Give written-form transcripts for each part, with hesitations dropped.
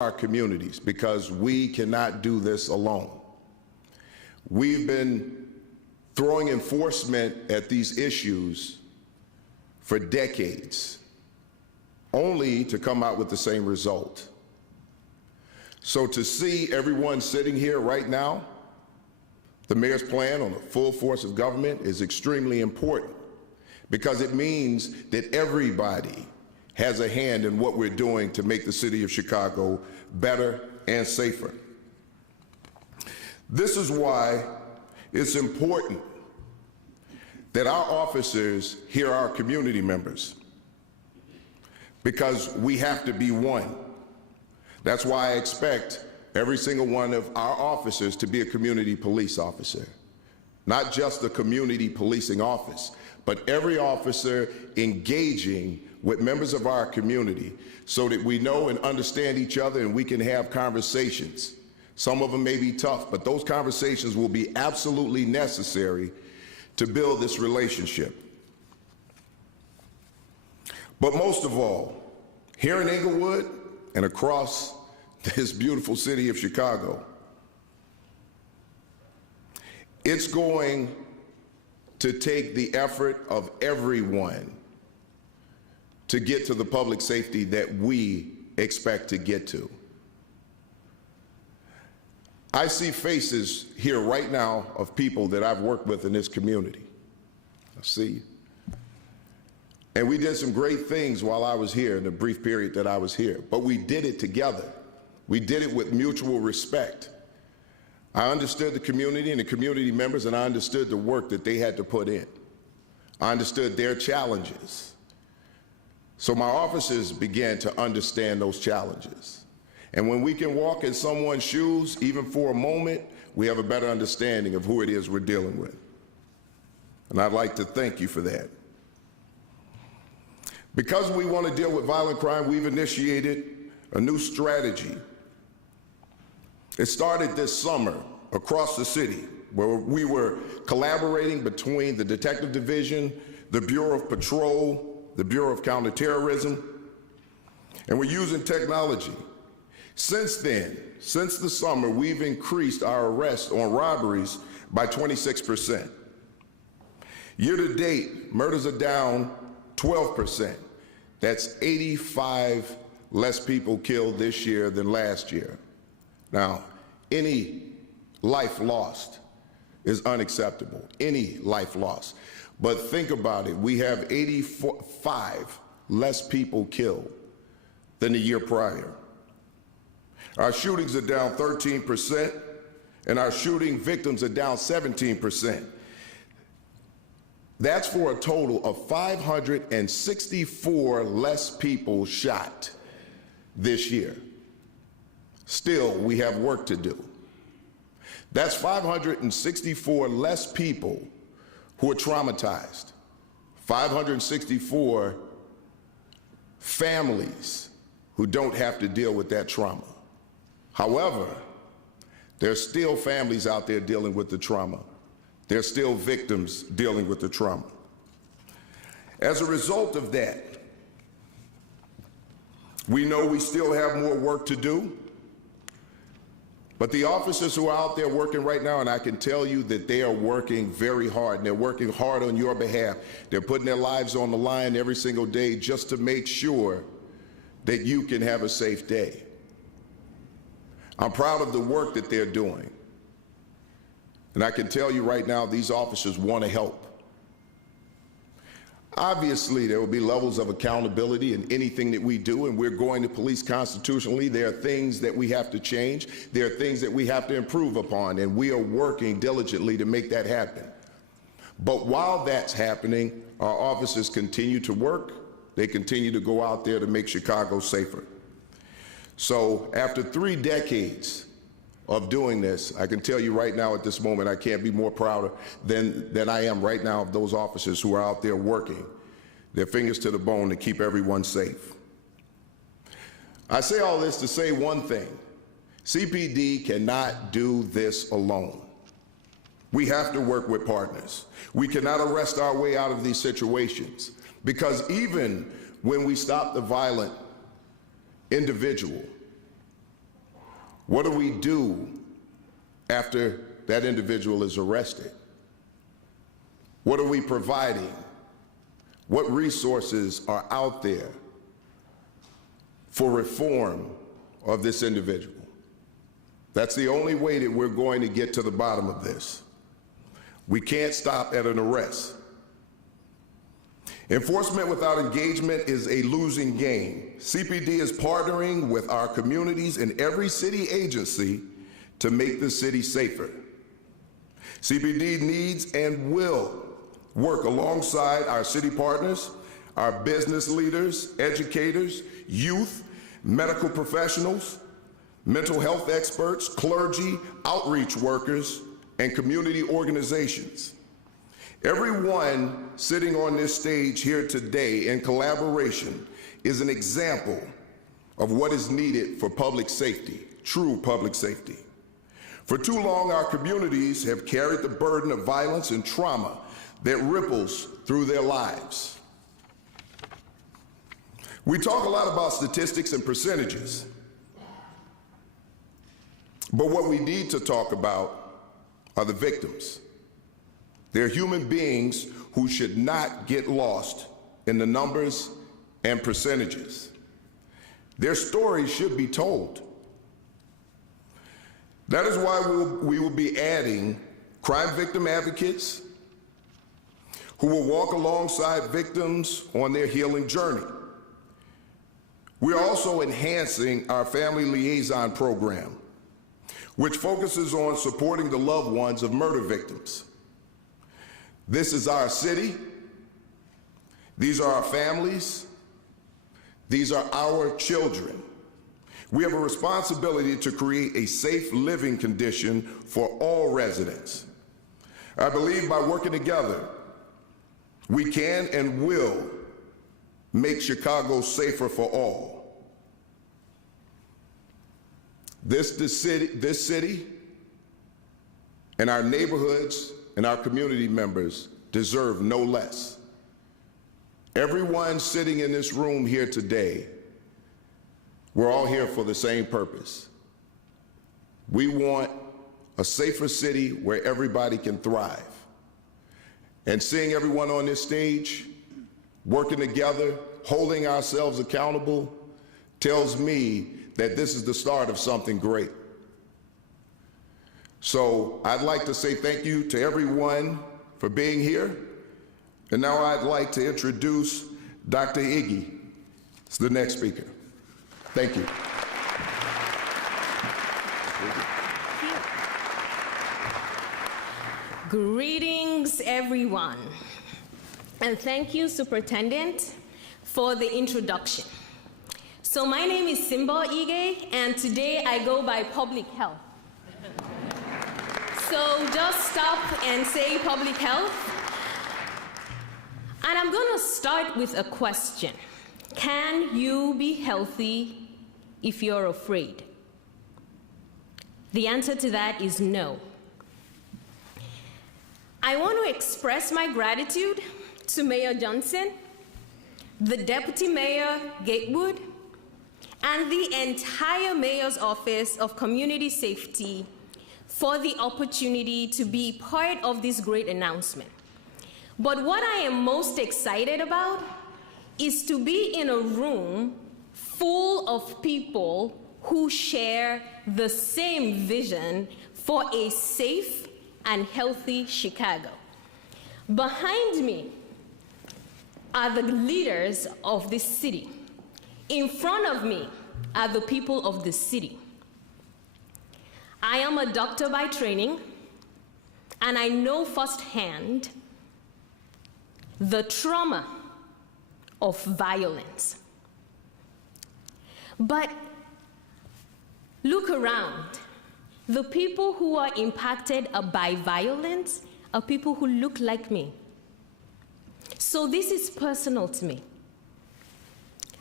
our communities, because we cannot do this alone. We've been throwing enforcement at these issues for decades, only to come out with the same result. So to see everyone sitting here right now, the mayor's plan on the full force of government is extremely important, because it means that everybody has a hand in what we're doing to make the city of Chicago better and safer. This is why it's important that our officers hear our community members, because we have to be one. That's why I expect every single one of our officers to be a community police officer, not just a community policing office, but every officer engaging with members of our community so that we know and understand each other and we can have conversations. Some of them may be tough, but those conversations will be absolutely necessary to build this relationship. But most of all, here in Inglewood and across this beautiful city of Chicago, it's going to take the effort of everyone to get to the public safety that we expect to get to. I see faces here right now of people that I've worked with in this community. I see. And we did some great things while I was here in the brief period that I was here, but we did it together. We did it with mutual respect. I understood the community and the community members, and I understood the work that they had to put in. I understood their challenges. So my officers began to understand those challenges. And when we can walk in someone's shoes, even for a moment, we have a better understanding of who it is we're dealing with. And I'd like to thank you for that. Because we want to deal with violent crime, we've initiated a new strategy. It started this summer across the city, where we were collaborating between the Detective Division, the Bureau of Patrol, the Bureau of Counterterrorism, and we're using technology. Since then, since the summer, we've increased our arrests on robberies by 26%. Year to date, murders are down 12%. That's 85 less people killed this year than last year. Now, any life lost is unacceptable, any life lost. But think about it, we have 85 less people killed than the year prior. Our shootings are down 13%, and our shooting victims are down 17%. That's for a total of 564 less people shot this year. Still, we have work to do. That's 564 less people who are traumatized, 564 families who don't have to deal with that trauma. However, there's still families out there dealing with the trauma. There's still victims dealing with the trauma. As a result of that, we know we still have more work to do, but the officers who are out there working right now, and I can tell you that they are working very hard, and they're working hard on your behalf. They're putting their lives on the line every single day just to make sure that you can have a safe day. I'm proud of the work that they're doing. And I can tell you right now, these officers want to help. Obviously, there will be levels of accountability in anything that we do, and we're going to police constitutionally. There are things that we have to change. There are things that we have to improve upon, and we are working diligently to make that happen. But while that's happening, our officers continue to work. They continue to go out there to make Chicago safer. So after 3 decades of doing this, I can tell you right now at this moment, I can't be more prouder than I am right now of those officers who are out there working their fingers to the bone to keep everyone safe. I say all this to say one thing. CPD cannot do this alone. We have to work with partners. We cannot arrest our way out of these situations, because even when we stop the violent individual, What do we do after that individual is arrested? What are we providing? What resources are out there for reform of this individual? That's the only way that we're going to get to the bottom of this. We can't stop at an arrest. Enforcement without engagement is a losing game. CPD is partnering with our communities and every city agency to make the city safer. CPD needs and will work alongside our city partners, our business leaders, educators, youth, medical professionals, mental health experts, clergy, outreach workers, and community organizations. Everyone sitting on this stage here today in collaboration is an example of what is needed for public safety, true public safety. For too long, our communities have carried the burden of violence and trauma that ripples through their lives. We talk a lot about statistics and percentages, but what we need to talk about are the victims. They're human beings who should not get lost in the numbers and percentages. Their stories should be told. That is why we will be adding crime victim advocates who will walk alongside victims on their healing journey. We're also enhancing our family liaison program, which focuses on supporting the loved ones of murder victims. This is our city. These are our families. These are our children. We have a responsibility to create a safe living condition for all residents. I believe by working together, we can and will make Chicago safer for all. This city and our neighborhoods and our community members deserve no less. Everyone sitting in this room here today, we're all here for the same purpose. We want a safer city where everybody can thrive. And seeing everyone on this stage, working together, holding ourselves accountable, tells me that this is the start of something great. So I'd like to say thank you to everyone for being here. And now I'd like to introduce Dr. Iggy, the next speaker. Thank you. Greetings, everyone. And thank you, Superintendent, for the introduction. So my name is Simba Ige, and today I go by public health. So just stop and say public health. And I'm going to start with a question. Can you be healthy if you're afraid? The answer to that is no. I want to express my gratitude to Mayor Johnson, the Deputy Mayor Gatewood, and the entire Mayor's Office of Community Safety for the opportunity to be part of this great announcement. But what I am most excited about is to be in a room full of people who share the same vision for a safe and healthy Chicago. Behind me are the leaders of this city. In front of me are the people of the city. I am a doctor by training, and I know firsthand the trauma of violence. But look around. The people who are impacted by violence are people who look like me. So this is personal to me.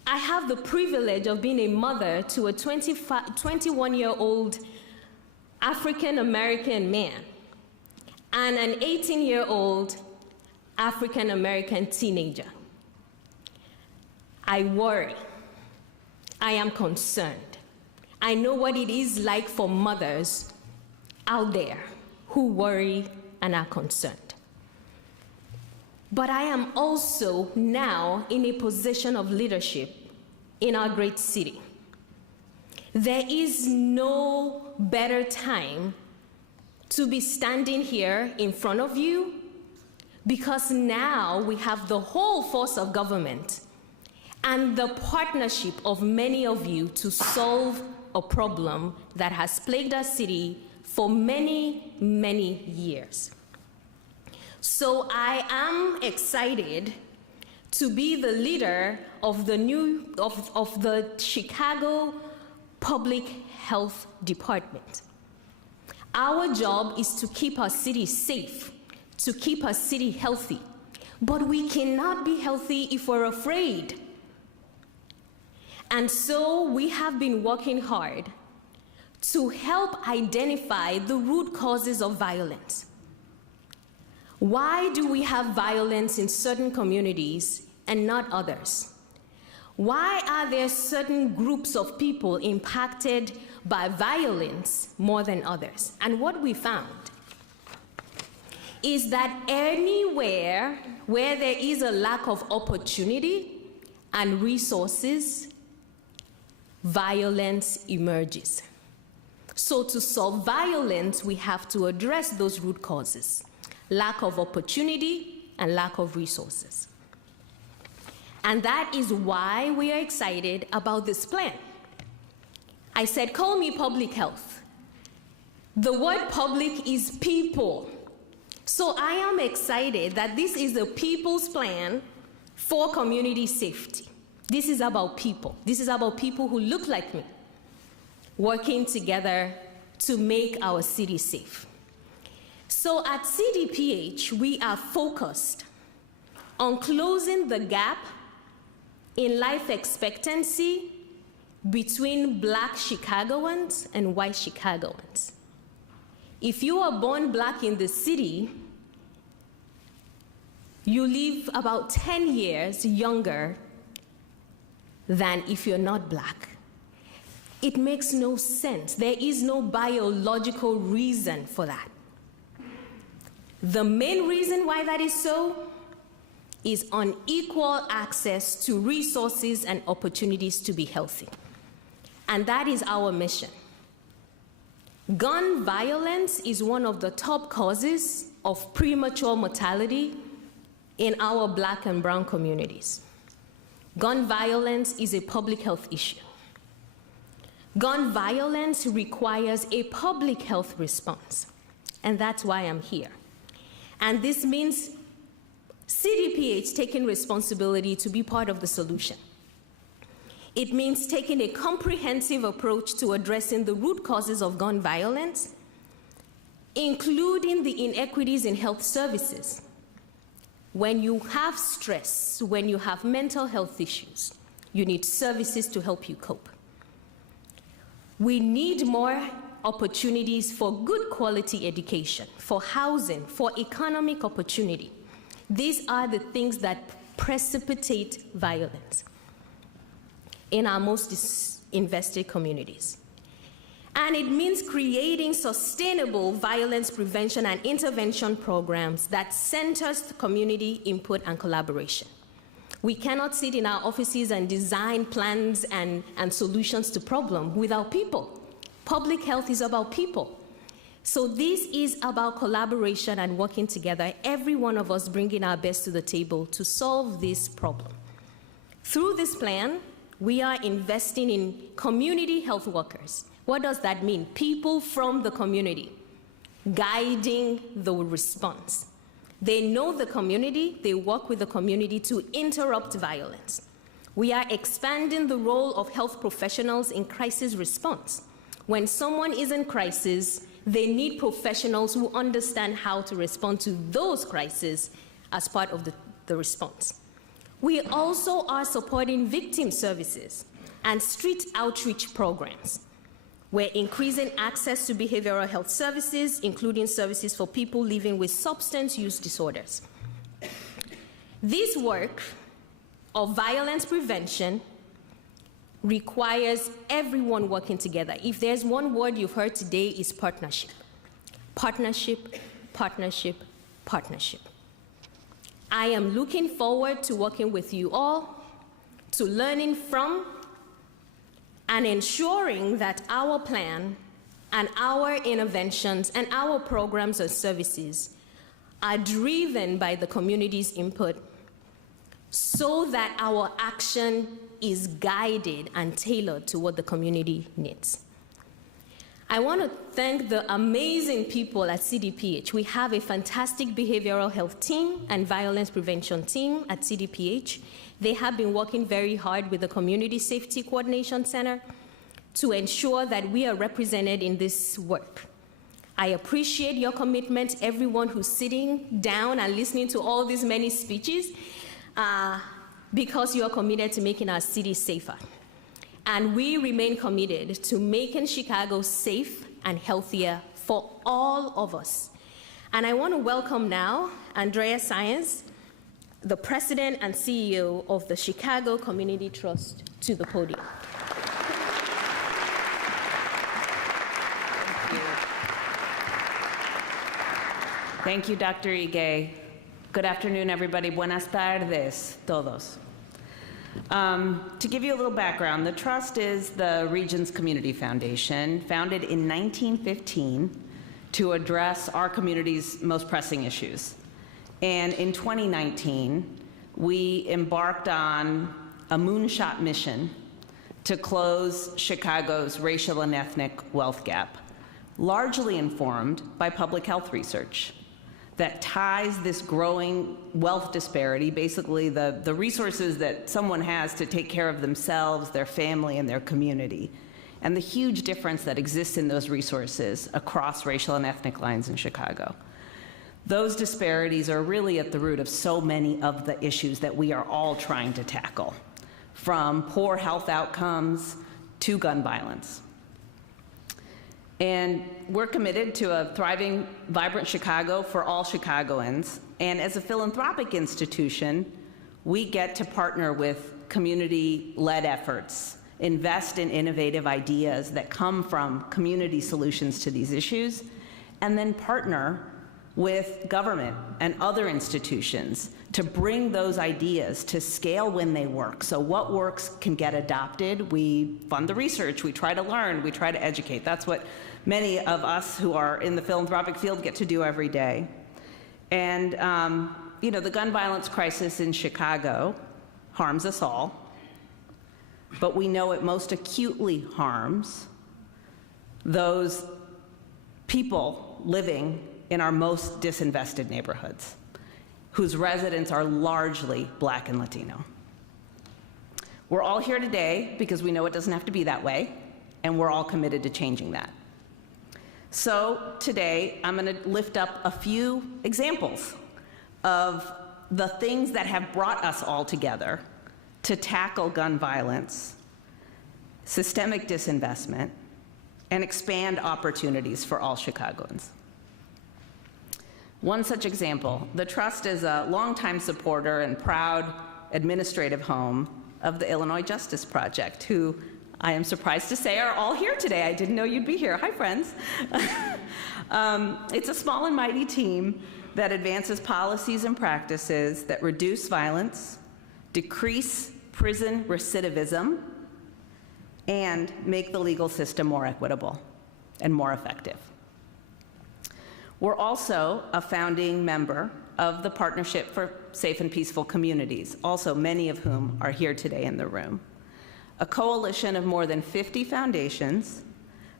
I have the privilege of being a mother to a 21-year-old African-American man and an 18-year-old African-American teenager. I worry. I am concerned. I know what it is like for mothers out there who worry and are concerned. But I am also now in a position of leadership in our great city. There is no better time to be standing here in front of you, because now we have the whole force of government and the partnership of many of you to solve a problem that has plagued our city for many, many years. So I am excited to be the leader of the Chicago Public Health Department. Our job is to keep our city safe, to keep our city healthy. But we cannot be healthy if we're afraid. And so we have been working hard to help identify the root causes of violence. Why do we have violence in certain communities and not others? Why are there certain groups of people impacted by violence more than others? And what we found is that anywhere where there is a lack of opportunity and resources, violence emerges. So to solve violence, we have to address those root causes: lack of opportunity and lack of resources. And that is why we are excited about this plan. I said, call me public health. The word public is people. So I am excited that this is a people's plan for community safety. This is about people. This is about people who look like me, working together to make our city safe. So at CDPH, we are focused on closing the gap in life expectancy between Black Chicagoans and white Chicagoans. If you are born Black in the city, you live about 10 years younger than if you're not Black. It makes no sense. There is no biological reason for that. The main reason why that is so is unequal access to resources and opportunities to be healthy. And that is our mission. Gun violence is one of the top causes of premature mortality in our Black and brown communities. Gun violence is a public health issue. Gun violence requires a public health response, and that's why I'm here. And this means CDPH taking responsibility to be part of the solution. It means taking a comprehensive approach to addressing the root causes of gun violence, including the inequities in health services. When you have stress, when you have mental health issues, you need services to help you cope. We need more opportunities for good quality education, for housing, for economic opportunity. These are the things that precipitate violence in our most disinvested communities. And it means creating sustainable violence prevention and intervention programs that centers community input and collaboration. We cannot sit in our offices and design plans and solutions to problems without people. Public health is about people. So this is about collaboration and working together, every one of us bringing our best to the table to solve this problem. Through this plan, we are investing in community health workers. What does that mean? People from the community, guiding the response. They know the community, they work with the community to interrupt violence. We are expanding the role of health professionals in crisis response. When someone is in crisis, they need professionals who understand how to respond to those crises as part of the response. We also are supporting victim services and street outreach programs. We're increasing access to behavioral health services, including services for people living with substance use disorders. This work of violence prevention requires everyone working together. If there's one word you've heard today, is partnership. Partnership, partnership, partnership. I am looking forward to working with you all, to learning from, and ensuring that our plan and our interventions and our programs and services are driven by the community's input so that our action is guided and tailored to what the community needs. I want to thank the amazing people at CDPH. We have a fantastic behavioral health team and violence prevention team at CDPH. They have been working very hard with the Community Safety Coordination Center to ensure that we are represented in this work. I appreciate your commitment, everyone who's sitting down and listening to all these many speeches, because you are committed to making our city safer. And we remain committed to making Chicago safe and healthier for all of us. And I want to welcome now Andrea Saenz, the President and CEO of the Chicago Community Trust, to the podium. Thank you, Dr. Ige. Good afternoon, everybody. Buenas tardes, todos. To give you a little background, the Trust is the region's community foundation, founded in 1915 to address our community's most pressing issues. And in 2019, we embarked on a moonshot mission to close Chicago's racial and ethnic wealth gap, largely informed by public health research that ties this growing wealth disparity, basically the resources that someone has to take care of themselves, their family, and their community, and the huge difference that exists in those resources across racial and ethnic lines in Chicago. Those disparities are really at the root of so many of the issues that we are all trying to tackle, from poor health outcomes to gun violence. And we're committed to a thriving, vibrant Chicago for all Chicagoans. And as a philanthropic institution, we get to partner with community-led efforts, invest in innovative ideas that come from community solutions to these issues, and then partner with government and other institutions to bring those ideas to scale when they work. So what works can get adopted. We fund the research, we try to learn, we try to educate. That's what many of us who are in the philanthropic field get to do every day. And you know, the gun violence crisis in Chicago harms us all, but we know it most acutely harms those people living in our most disinvested neighborhoods, whose residents are largely Black and Latino. We're all here today because we know it doesn't have to be that way, and we're all committed to changing that. So today, I'm going to lift up a few examples of the things that have brought us all together to tackle gun violence, systemic disinvestment, and expand opportunities for all Chicagoans. One such example, the Trust is a longtime supporter and proud administrative home of the Illinois Justice Project, who I am surprised to say are all here today. I didn't know you'd be here. Hi, friends. It's a small and mighty team that advances policies and practices that reduce violence, decrease prison recidivism, and make the legal system more equitable and more effective. We're also a founding member of the Partnership for Safe and Peaceful Communities, also many of whom are here today in the room, a coalition of more than 50 foundations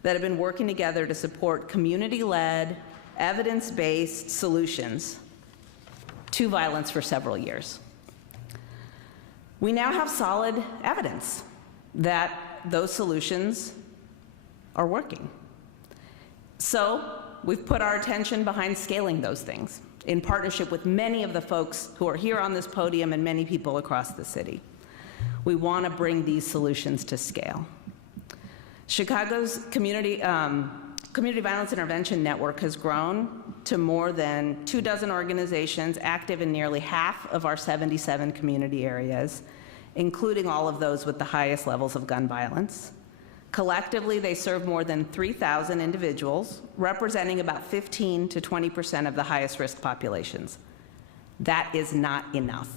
that have been working together to support community-led, evidence-based solutions to violence for several years. We now have solid evidence that those solutions are working. So we've put our attention behind scaling those things in partnership with many of the folks who are here on this podium and many people across the city. We want to bring these solutions to scale. Chicago's Community Violence Intervention Network has grown to more than 24 organizations active in nearly half of our 77 community areas. including all of those with the highest levels of gun violence. Collectively, they serve more than 3,000 individuals, representing about 15 to 20% of the highest risk populations. That is not enough.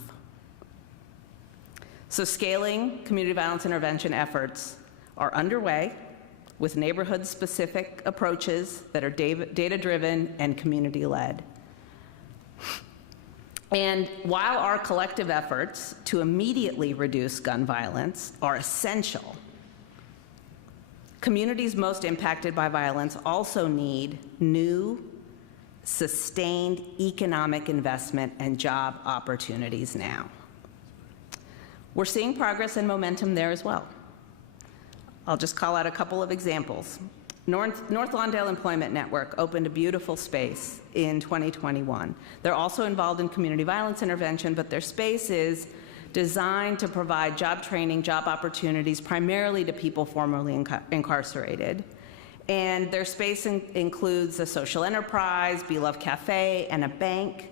So scaling community violence intervention efforts are underway with neighborhood-specific approaches that are data-driven and community-led. And while our collective efforts to immediately reduce gun violence are essential, communities most impacted by violence also need new, sustained economic investment and job opportunities now. We're seeing progress and momentum there as well. I'll just call out a couple of examples. North Lawndale Employment Network opened a beautiful space in 2021. They're also involved in community violence intervention, but their space is designed to provide job training, job opportunities, primarily to people formerly incarcerated. And their space includes a social enterprise, Beloved Cafe, and a bank.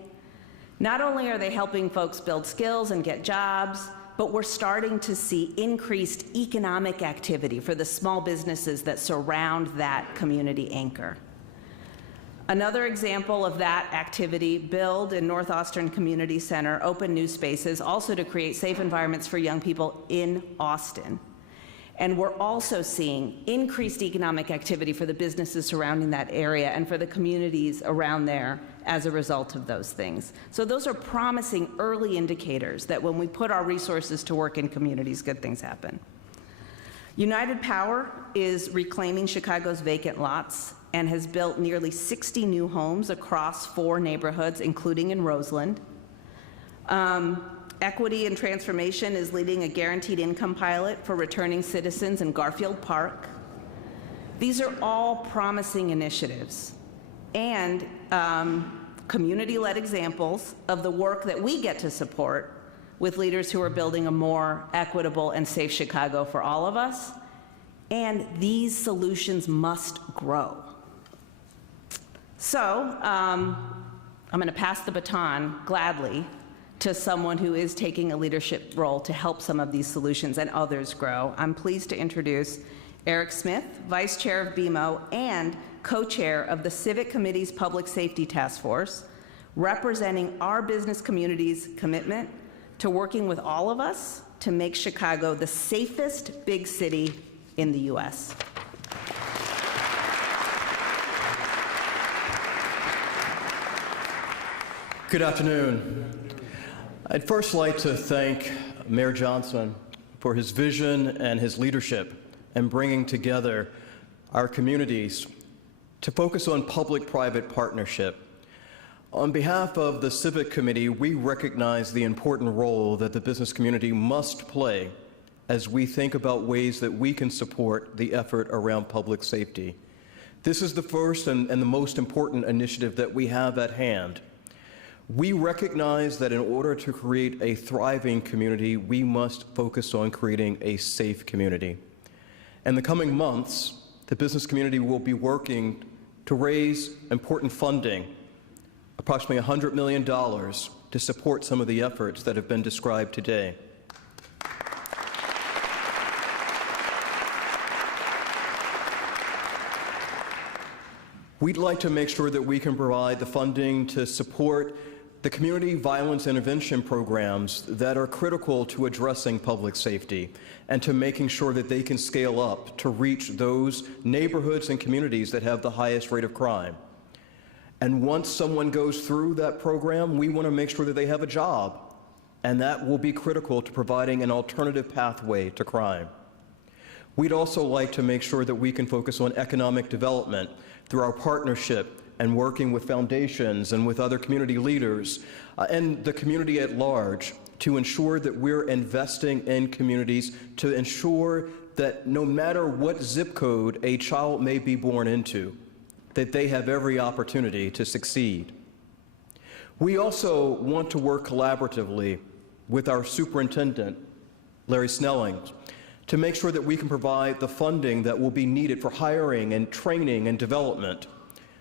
Not only are they helping folks build skills and get jobs, but we're starting to see increased economic activity for the small businesses that surround that community anchor. Another example of that activity, Build in North Austin Community Center, opened new spaces also to create safe environments for young people in Austin. And we're also seeing increased economic activity for the businesses surrounding that area and for the communities around there as a result of those things. So those are promising early indicators that when we put our resources to work in communities, good things happen. United Power is reclaiming Chicago's vacant lots and has built nearly 60 new homes across 4 neighborhoods, including in Roseland. Equity and Transformation is leading a guaranteed income pilot for returning citizens in Garfield Park. These are all promising initiatives and community-led examples of the work that we get to support with leaders who are building a more equitable and safe Chicago for all of us. And these solutions must grow. So I'm going to pass the baton gladly to someone who is taking a leadership role to help some of these solutions and others grow. I'm pleased to introduce Eric Smith, Vice Chair of BMO and Co-Chair of the Civic Committee's Public Safety Task Force, representing our business community's commitment to working with all of us to make Chicago the safest big city in the U.S. Good afternoon. I'd first like to thank Mayor Johnson for his vision and his leadership in bringing together our communities to focus on public-private partnership. On behalf of the Civic Committee, we recognize the important role that the business community must play as we think about ways that we can support the effort around public safety. This is the first and the most important initiative that we have at hand. We recognize that in order to create a thriving community, we must focus on creating a safe community. In the coming months, the business community will be working to raise important funding, approximately $100 million, to support some of the efforts that have been described today. We'd like to make sure that we can provide the funding to support the community violence intervention programs that are critical to addressing public safety and to making sure that they can scale up to reach those neighborhoods and communities that have the highest rate of crime. And once someone goes through that program, we want to make sure that they have a job, and that will be critical to providing an alternative pathway to crime. We'd also like to make sure that we can focus on economic development through our partnership and working with foundations and with other community leaders and the community at large to ensure that we're investing in communities to ensure that no matter what zip code a child may be born into, that they have every opportunity to succeed. We also want to work collaboratively with our superintendent, Larry Snelling, to make sure that we can provide the funding that will be needed for hiring and training and development,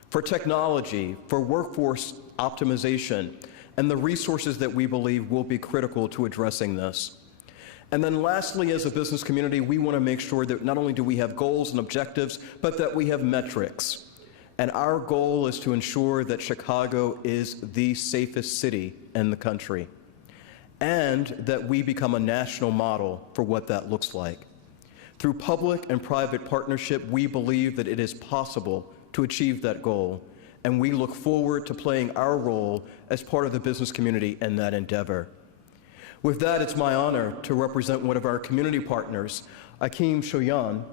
for technology, for workforce optimization, and the resources that we believe will be critical to addressing this. And then lastly, as a business community, we want to make sure that not only do we have goals and objectives, but that we have metrics. And our goal is to ensure that Chicago is the safest city in the country, and that we become a national model for what that looks like. Through public and private partnership, we believe that it is possible to achieve that goal, and we look forward to playing our role as part of the business community in that endeavor. With that, it's my honor to represent one of our community partners, Akeem Shoyan,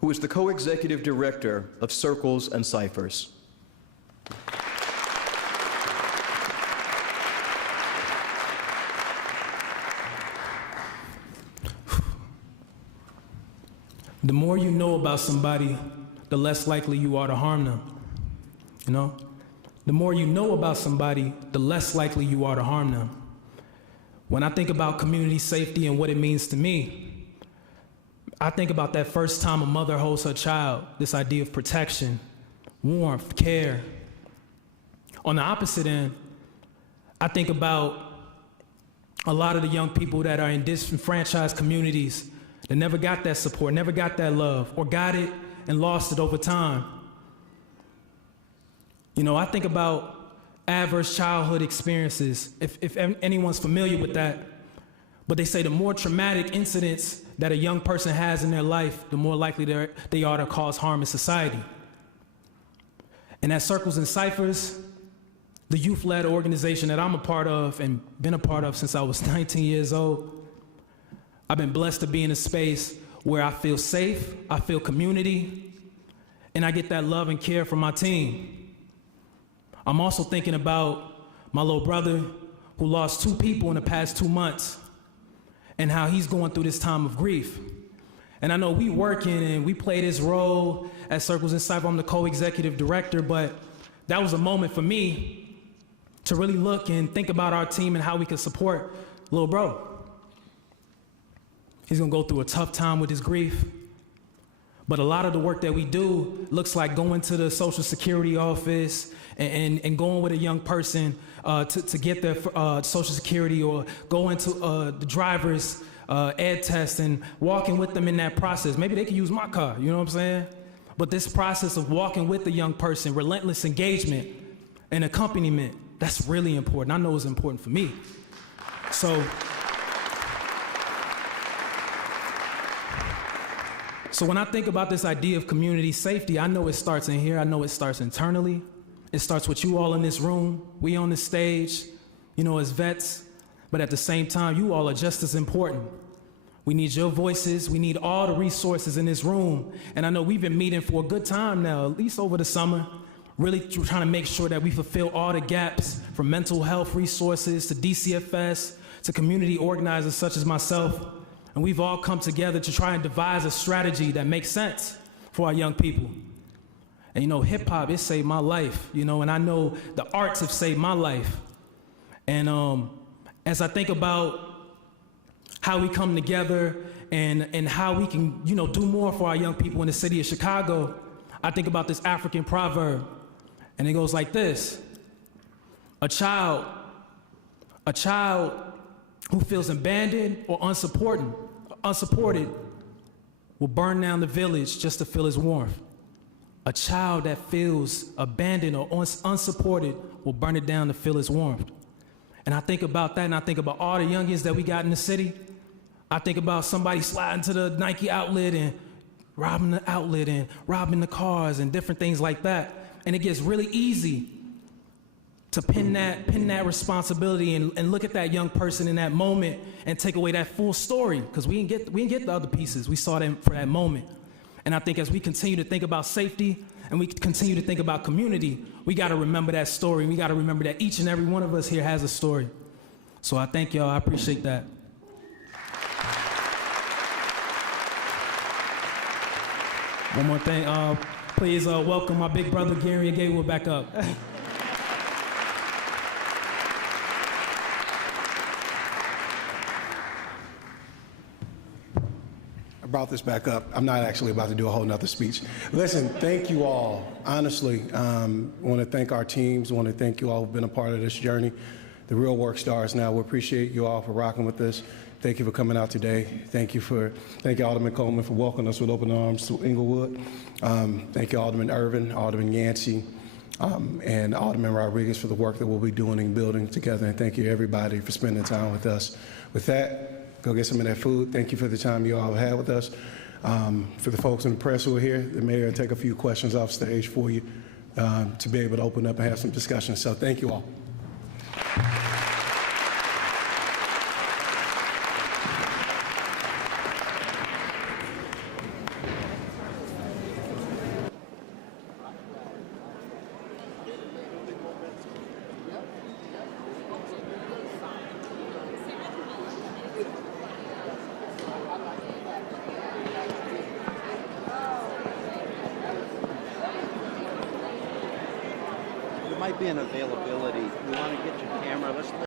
who is the co-executive director of Circles and Ciphers. The more you know about somebody, the less likely you are to harm them. You know? The more you know about somebody, the less likely you are to harm them. When I think about community safety and what it means to me, I think about that first time a mother holds her child, this idea of protection, warmth, care. On the opposite end, I think about a lot of the young people that are in disenfranchised communities that never got that support, never got that love, or got it and lost it over time. You know, I think about adverse childhood experiences, if anyone's familiar with that, but they say the more traumatic incidents that a young person has in their life, the more likely they are to cause harm in society. And at Circles and Ciphers, the youth-led organization that I'm a part of and been a part of since I was 19 years old, I've been blessed to be in a space where I feel safe, I feel community, and I get that love and care from my team. I'm also thinking about my little brother who lost 2 people in the past 2 months and how he's going through this time of grief. And I know we working and we play this role at Circles and Ciphers. I'm the co-executive director, but that was a moment for me to really look and think about our team and how we can support little bro. He's gonna go through a tough time with his grief. But a lot of the work that we do looks like going to the Social Security office and going with a young person to get their Social Security, or going to the driver's ed test and walking with them in that process. Maybe they could use my car, you know what I'm saying? But this process of walking with the young person, relentless engagement and accompaniment, that's really important. I know it's important for me. So when I think about this idea of community safety, I know it starts in here. I know it starts internally. It starts with you all in this room, we on this stage, you know, as vets. But at the same time, you all are just as important. We need your voices. We need all the resources in this room. And I know we've been meeting for a good time now, at least over the summer, really trying to make sure that we fulfill all the gaps, from mental health resources to DCFS to community organizers such as myself. And we've all come together to try and devise a strategy that makes sense for our young people. And you know, hip hop, it saved my life, you know, and I know the arts have saved my life. And as I think about how we come together and how we can, you know, do more for our young people in the city of Chicago, I think about this African proverb, and it goes like this: a child who feels abandoned or unsupported will burn down the village just to feel its warmth. A child that feels abandoned or unsupported will burn it down to feel its warmth. And I think about that, and I think about all the youngins that we got in the city. I think about somebody sliding to the Nike outlet and robbing the outlet and robbing the cars and different things like that. And it gets really easy to pin that responsibility and look at that young person in that moment and take away that full story, because we didn't get the other pieces. We saw them for that moment. And I think as we continue to think about safety and we continue to think about community, we got to remember that story. We got to remember that each and every one of us here has a story. So I thank y'all. I appreciate that. One more thing. Please welcome my big brother, Gary Gatewood, back up. Brought this back up. I'm not actually about to do a whole nother speech. Listen, thank you all. Honestly, I want to thank our teams. I want to thank you all who've been a part of this journey. The real work starts now. We appreciate you all for rocking with us. Thank you for coming out today. Thank you, Alderman Coleman, for welcoming us with open arms to Inglewood. Thank you, Alderman Irvin, Alderman Yancey, and Alderman Rodriguez for the work that we'll be doing and building together. And thank you, everybody, for spending time with us. With that, go get some of that food. Thank you for the time you all had with us. For the folks in the press who are here, the mayor will take a few questions off stage for you to be able to open up and have some discussion. So thank you all. There might be an availability. You want to get your camera. Let's